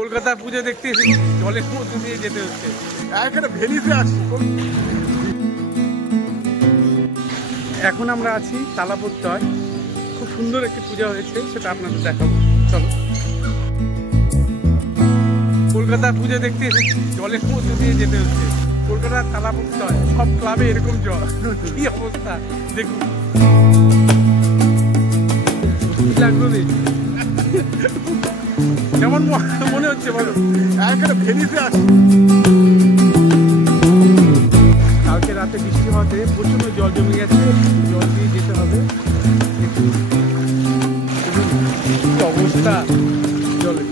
কলকাতা পুজো দেখতে এসেছি, জলের মধ্যে দিয়ে যেতে হচ্ছে। এখানে ভেনিসে আসছি। এখন আমরা আছি তালাপট্টয়। খুব সুন্দর একটি পূজা হয়েছে, সেটা আপনাদের দেখাবো। চলো। কলকাতা পুজো দেখতে এসেছি, জলের মধ্যে দিয়ে যেতে হচ্ছে। কলকাতার তালাপট্টয় সব ক্লাবে এরকম জল, কি অবস্থা দেখুন। কি লাগলো রে? কেমন মনে হচ্ছে বলো? এখানে ভেনিসে আসছি। কালকে রাতে বৃষ্টি হওয়াতে প্রচন্ড জল জমে গেছে, জল দিয়ে যেতে হবে। কি অবস্থা জলে।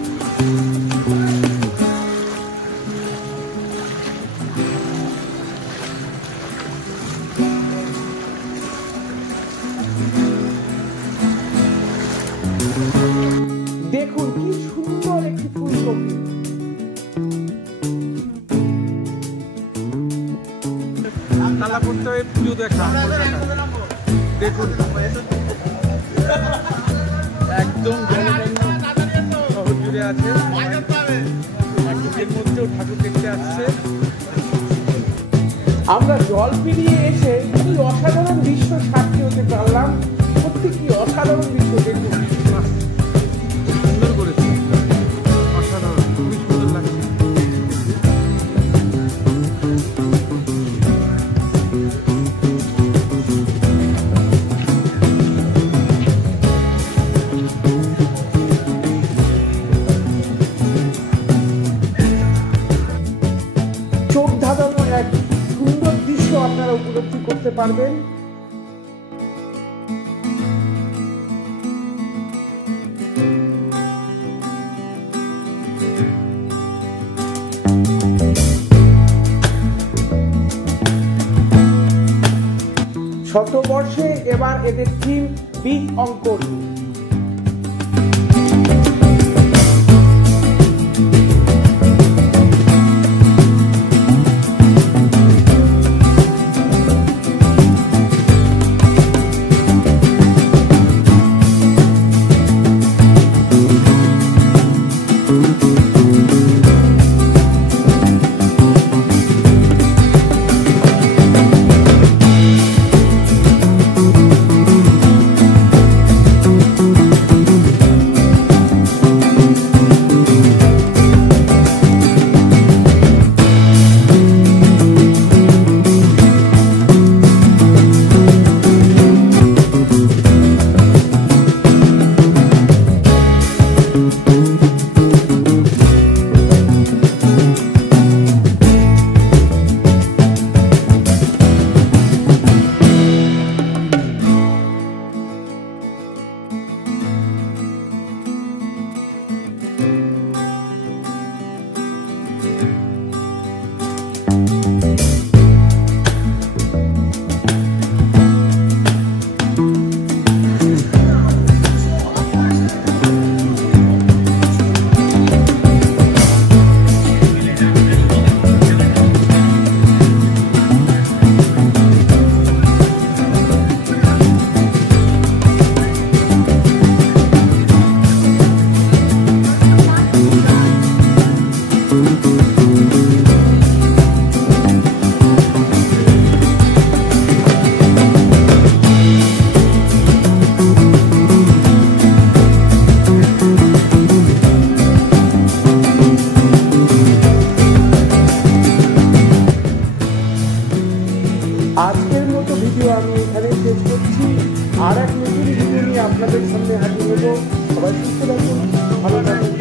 দেখুন কি সুন্দর একটি ফুলকপি। তালাপট্টয় পুজো দেখা দেখুন, একদম শহর জুড়ে আছে। এর মধ্যেও ঠাকুর দেখতে আসছে। আমরা জল পেরিয়ে এসে কি অসাধারণ দৃশ্য সাক্ষী হতে পারলাম। সত্যি কি অসাধারণ দৃশ্য। দেখুন সুন্দর করেছে, অসাধারণ, খুবই সুন্দর লাগছে। চোখ ধাঁধানো এক সুন্দর দৃশ্য আপনারা উপলব্ধি করতে পারবেন। শতবর্ষে এবার এদের থিম বীজ অঙ্কন। আজকের মতো ভিডিও আমি এখানে শেষ করছি। আর এক নতুন ভিডিও নিয়ে আপনাদের সামনে হাজির হব। সবাই সুস্থ থাকুন, ভালো থাকুন।